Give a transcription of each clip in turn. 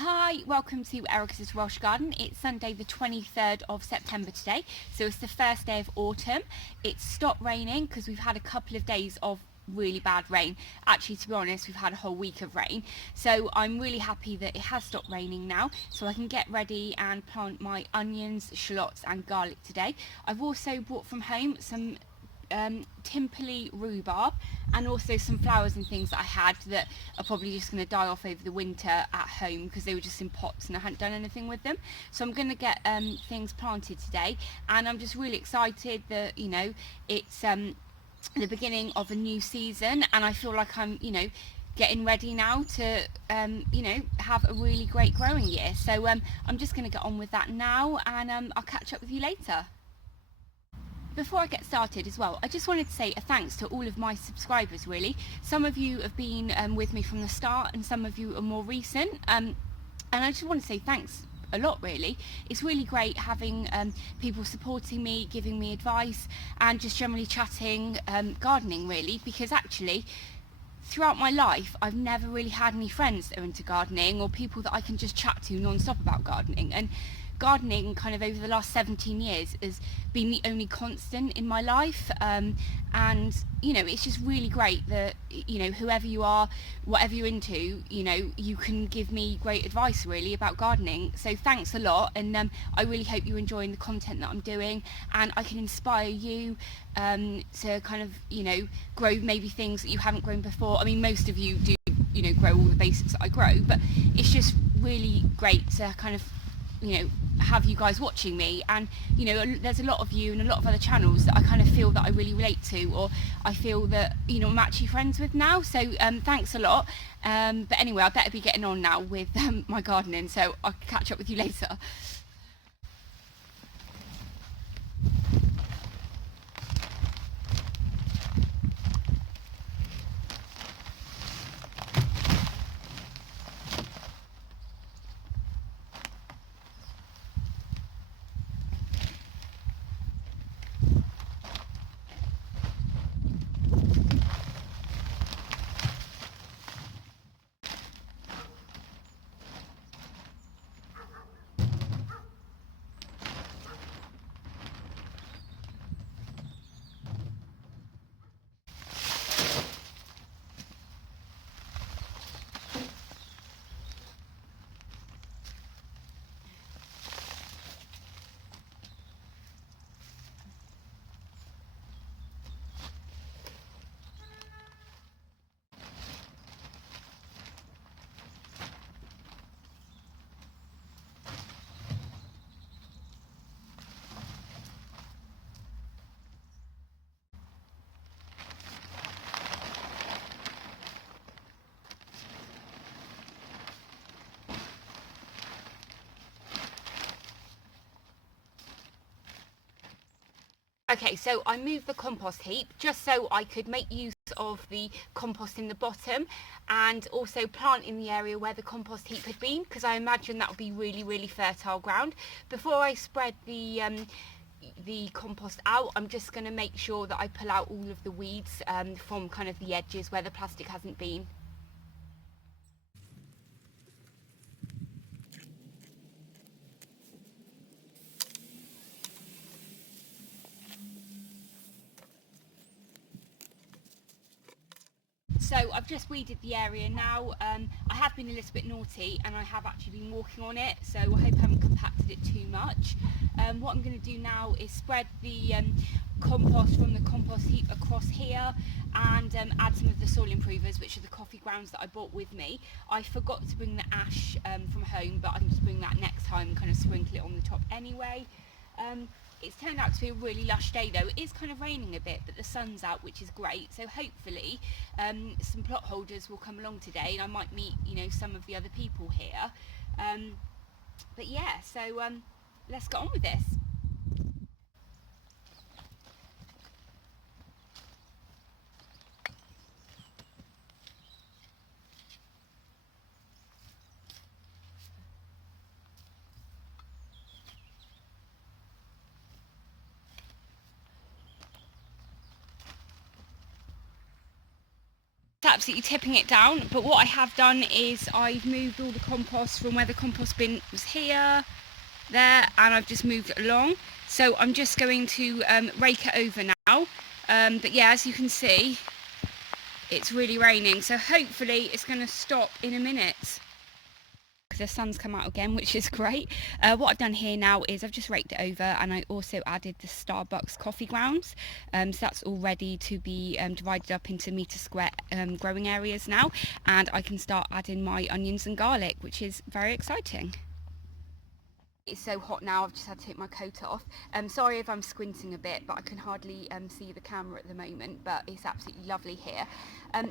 Hi, welcome to Eric's Welsh Garden. It's Sunday the 23rd of September today, so it's the first day of autumn. It's stopped raining because we've had a couple of days of really bad rain. Actually, to be honest, we've had a whole week of rain, so I'm really happy that it has stopped raining now, so I can get ready and plant my onions, shallots and garlic today. I've also brought from home some Timperley rhubarb and also some flowers and things that I had that are probably just going to die off over the winter at home because they were just in pots and I hadn't done anything with them. So I'm going to get things planted today, and I'm just really excited that it's the beginning of a new season, and I feel like I'm getting ready now to have a really great growing year. So I'm just going to get on with that now, and I'll catch up with you later. Before I get started as well, I just wanted to say a thanks to all of my subscribers really. Some of you have been with me from the start and some of you are more recent, and I just want to say thanks a lot really. It's really great having people supporting me, giving me advice and just generally chatting gardening really, because actually throughout my life I've never really had any friends that are into gardening or people that I can just chat to non-stop about gardening, and gardening kind of over the last 17 years has been the only constant in my life, and it's just really great that whoever you are, whatever you're into, you can give me great advice really about gardening. So thanks a lot, and I really hope you're enjoying the content that I'm doing and I can inspire you to kind of grow maybe things that you haven't grown before. I mean, most of you do grow all the basics that I grow, but it's just really great to kind of have you guys watching me, and there's a lot of you and a lot of other channels that I kind of feel that I really relate to, or I feel that I'm actually friends with now, so thanks a lot. But anyway, I better be getting on now with my gardening, so I'll catch up with you later. Okay, so I moved the compost heap just so I could make use of the compost in the bottom and also plant in the area where the compost heap had been, because I imagine that would be really, really fertile ground. Before I spread the compost out, I'm just going to make sure that I pull out all of the weeds from kind of the edges where the plastic hasn't been. So I've just weeded the area now. I have been a little bit naughty and I have actually been walking on it, so I hope I haven't compacted it too much. What I'm going to do now is spread the compost from the compost heap across here and add some of the soil improvers, which are the coffee grounds that I brought with me. I forgot to bring the ash from home, but I can just bring that next time and kind of sprinkle it on the top anyway. It's turned out to be a really lush day though. It is kind of raining a bit, but the sun's out, which is great. So hopefully some plot holders will come along today and I might meet some of the other people here. But yeah, so let's get on with this. absolutely tipping it down. But what I have done is I've moved all the compost from where the compost bin was here, there, and I've just moved it along. So I'm just going to rake it over now. But yeah, as you can see, it's really raining, so hopefully it's going to stop in a minute. The sun's come out again, which is great. What I've done here now is I've just raked it over, and I also added the Starbucks coffee grounds, so that's all ready to be divided up into metre square growing areas now, and I can start adding my onions and garlic, which is very exciting. It's so hot now, I've just had to take my coat off. Sorry if I'm squinting a bit, but I can hardly see the camera at the moment, but it's absolutely lovely here.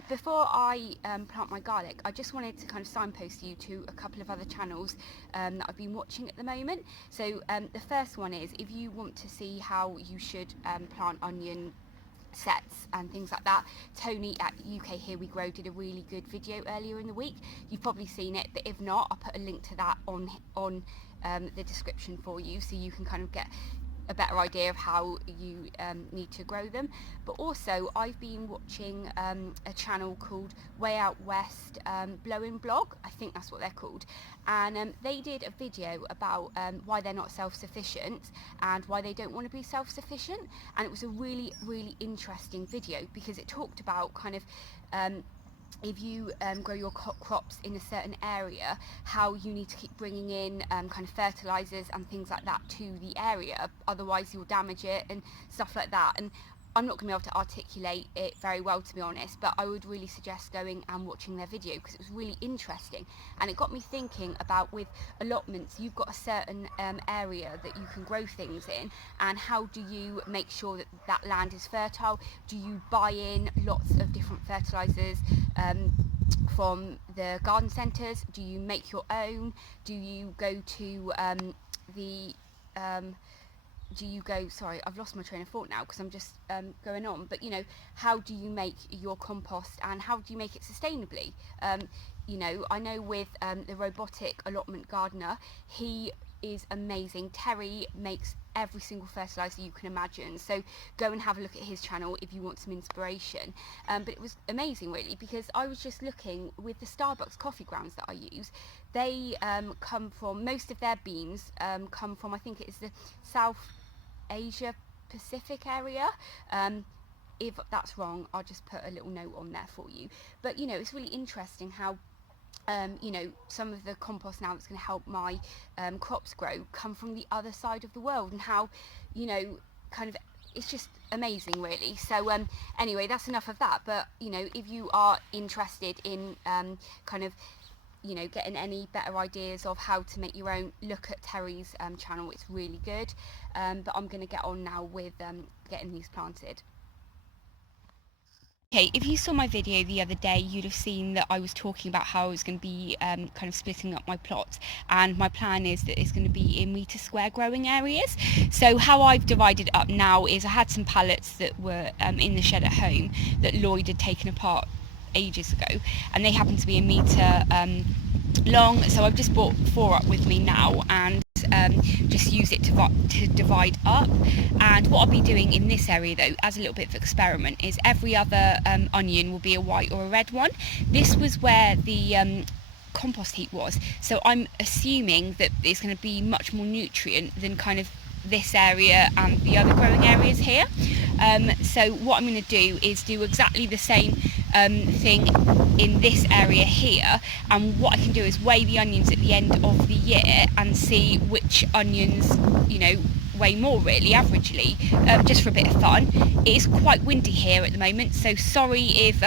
Before I plant my garlic, I just wanted to kind of signpost you to a couple of other channels that I've been watching at the moment. So the first one is, if you want to see how you should plant onion sets and things like that, Tony at UKHEREWEGROW did a really good video earlier in the week. You've probably seen it, but if not, I'll put a link to that on the description for you, so you can kind of get a better idea of how you need to grow them. But also, I've been watching a channel called Way Out West Blowing Blog, I think that's what they're called, and they did a video about why they're not self-sufficient and why they don't want to be self-sufficient, and it was a really, really interesting video because it talked about kind of if you grow your crops in a certain area, how you need to keep bringing in kind of fertilisers and things like that to the area, otherwise you'll damage it and stuff like that. And I'm not going to be able to articulate it very well, to be honest, but I would really suggest going and watching their video because it was really interesting, and it got me thinking about, with allotments, you've got a certain area that you can grow things in, and how do you make sure that that land is fertile? Do you buy in lots of different fertilisers from the garden centres? Do you make your own? Do you go to sorry, I've lost my train of thought now because I'm just going on, but you know, how do you make your compost and how do you make it sustainably? You know, I know with the Robotic Allotment Gardener, he is amazing. Terry makes every single fertiliser you can imagine, so go and have a look at his channel if you want some inspiration. But it was amazing really, because I was just looking with the Starbucks coffee grounds that I use. They come from, most of their beans come from, I think it's the South Asia Pacific area. If that's wrong, I'll just put a little note on there for you. But you know, it's really interesting how you know, some of the compost now that's going to help my crops grow come from the other side of the world, and how, you know, kind of, it's just amazing really. So anyway, that's enough of that. But you know, if you are interested in kind of, you know, getting any better ideas of how to make your own, look at Terry's channel, it's really good. But I'm going to get on now with getting these planted. Okay, if you saw my video the other day, you'd have seen that I was talking about how I was going to be kind of splitting up my plot, and my plan is that it's going to be in metre square growing areas. So how I've divided it up now is I had some pallets that were in the shed at home that Lloyd had taken apart ages ago, and they happen to be a metre long, so I've just brought 4 up with me now and just use it to divide up. And what I'll be doing in this area though, as a little bit of experiment, is every other onion will be a white or a red one. This was where the compost heap was, so I'm assuming that it's going to be much more nutrient than kind of this area and the other growing areas here. So what I'm going to do is do exactly the same thing in this area here, and what I can do is weigh the onions at the end of the year and see which onions, you know, weigh more really, averagely, just for a bit of fun. It is quite windy here at the moment, so sorry if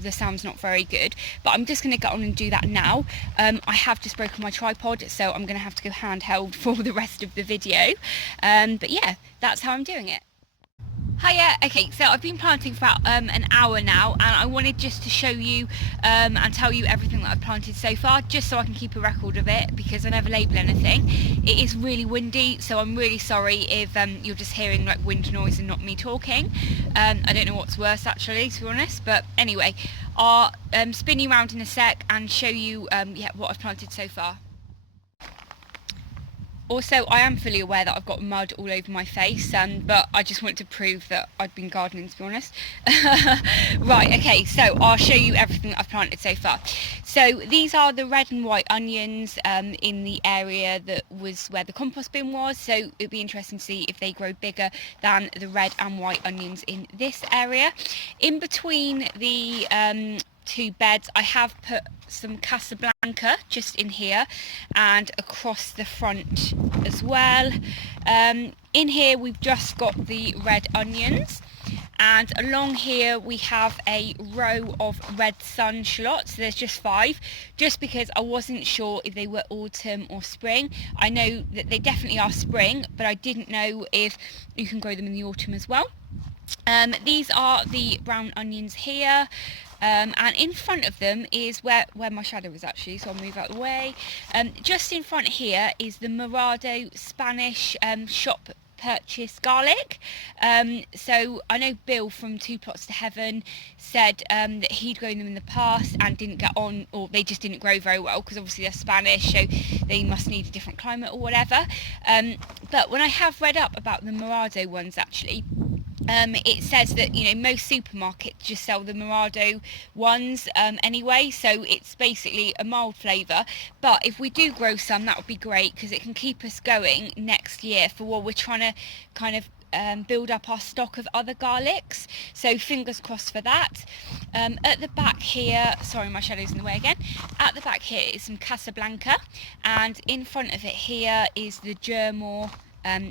the sound's not very good, but I'm just going to get on and do that now. I have just broken my tripod, so I'm going to have to go handheld for the rest of the video. But yeah, that's how I'm doing it. Hiya. Okay, so I've been planting for about an hour now, and I wanted just to show you and tell you everything that I've planted so far, just so I can keep a record of it, because I never label anything. It is really windy, so I'm really sorry if you're just hearing like wind noise and not me talking. I don't know what's worse actually, to be honest, but anyway, I'll spin you around in a sec and show you yeah, what I've planted so far. Also, I am fully aware that I've got mud all over my face, but I just wanted to prove that I'd been gardening, to be honest. Right, okay, so I'll show you everything that I've planted so far. So these are the red and white onions in the area that was where the compost bin was. So it'd be interesting to see if they grow bigger than the red and white onions in this area. In between the two beds, I have put some Casablanca just in here and across the front as well. In here we've just got the red onions, and along here we have a row of red sun shallots. So there's just 5, just because I wasn't sure if they were autumn or spring. I know that they definitely are spring, but I didn't know if you can grow them in the autumn as well. These are the brown onions here. And in front of them is where my shadow is actually, so I'll move out of the way. Just in front here is the Morado Spanish shop purchase garlic. So I know Bill from Two Plots to Heaven said that he'd grown them in the past and didn't get on, or they just didn't grow very well, because obviously they're Spanish, so they must need a different climate or whatever. But when I have read up about the Morado ones, actually, it says that, you know, most supermarkets just sell the Morado ones anyway, so it's basically a mild flavour. But if we do grow some, that would be great, because it can keep us going next year for while we're trying to kind of build up our stock of other garlics, so fingers crossed for that. At the back here, sorry my shadow's in the way again, at the back here is some Casablanca, and in front of it here is the Germidour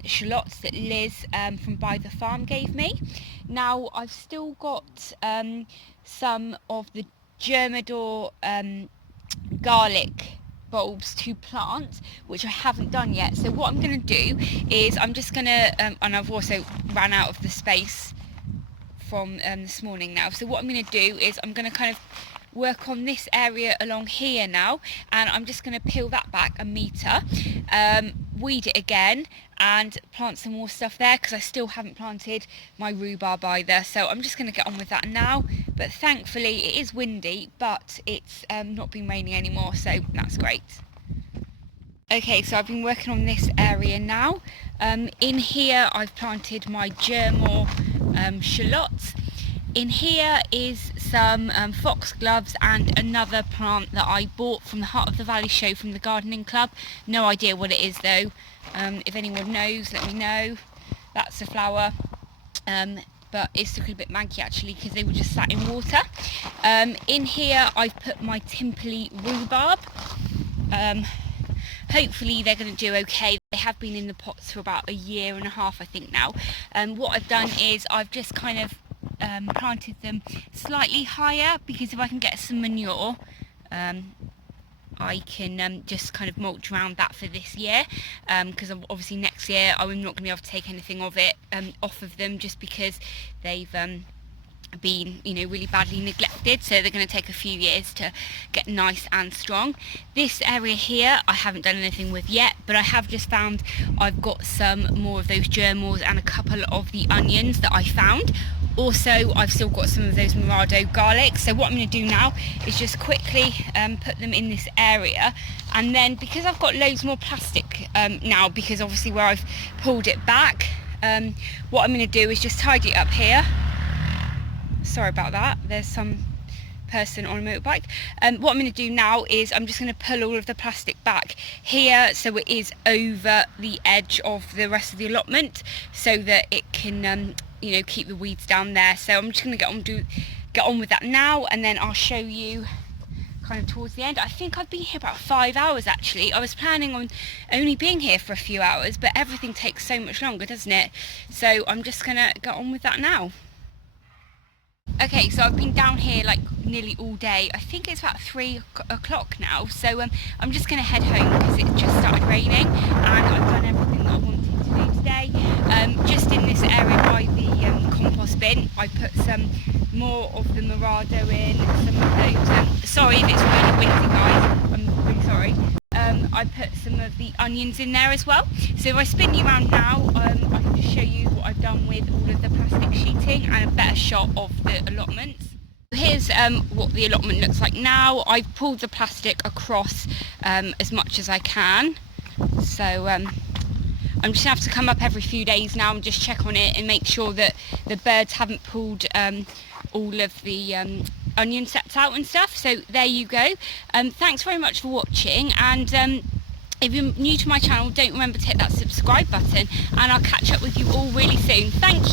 shallots that Liz from By the Farm gave me. Now I've still got some of the Germidour garlic bulbs to plant, which I haven't done yet. So what I'm going to do is I'm just going to, and I've also ran out of the space from this morning now, so what I'm going to do is I'm going to kind of work on this area along here now, and I'm just going to peel that back a metre, weed it again and plant some more stuff there, because I still haven't planted my rhubarb either. So I'm just going to get on with that now, but thankfully it is windy, but it's not been raining anymore, so that's great. Okay, so I've been working on this area now. In here I've planted my Germidour shallots. In here is some foxgloves and another plant that I bought from the Heart of the Valley show from the gardening club. No idea what it is though. If anyone knows, let me know. That's a flower, but it's looking a bit manky actually, because they were just sat in water. In here I've put my Timperley rhubarb. Hopefully they're going to do okay. They have been in the pots for about 1.5 years, I think now. What I've done is I've just kind of planted them slightly higher, because if I can get some manure, I can just kind of mulch around that for this year, because obviously next year I'm not going to be able to take anything of it off of them, just because they've been, you know, really badly neglected, so they're going to take a few years to get nice and strong. This area here I haven't done anything with yet, but I have just found I've got some more of those Germidours and a couple of the onions that I found. Also, I've still got some of those Morado garlic, so what I'm going to do now is just quickly put them in this area, and then because I've got loads more plastic now, because obviously where I've pulled it back, what I'm going to do is just tidy it up here. Sorry about that, there's some person on a motorbike. What I'm going to do now is I'm just going to pull all of the plastic back here, so it is over the edge of the rest of the allotment, so that it can you know, keep the weeds down there. So I'm just going to get on with that now, and then I'll show you kind of towards the end. I think I've been here about 5 hours actually. I was planning on only being here for a few hours, but everything takes so much longer, doesn't it? So I'm just going to get on with that now. Okay, so I've been down here like nearly all day. I think it's about 3 o'clock now, so I'm just going to head home because it just started raining, and I've done everything that I wanted to do today. Just in this area by the compost bin, I put some more of the Morado in, some of those, sorry if it's really windy guys, I'm really sorry. I put some of the onions in there as well. So if I spin you around now, I can just show you what I've done with all of the plastic sheeting and a better shot of the allotments. Here's what the allotment looks like now. I've pulled the plastic across as much as I can. So I'm just gonna have to come up every few days now and just check on it and make sure that the birds haven't pulled all of the onion sets out and stuff. So there you go. Thanks very much for watching, and if you're new to my channel, don't remember to hit that subscribe button, and I'll catch up with you all really soon. Thank you.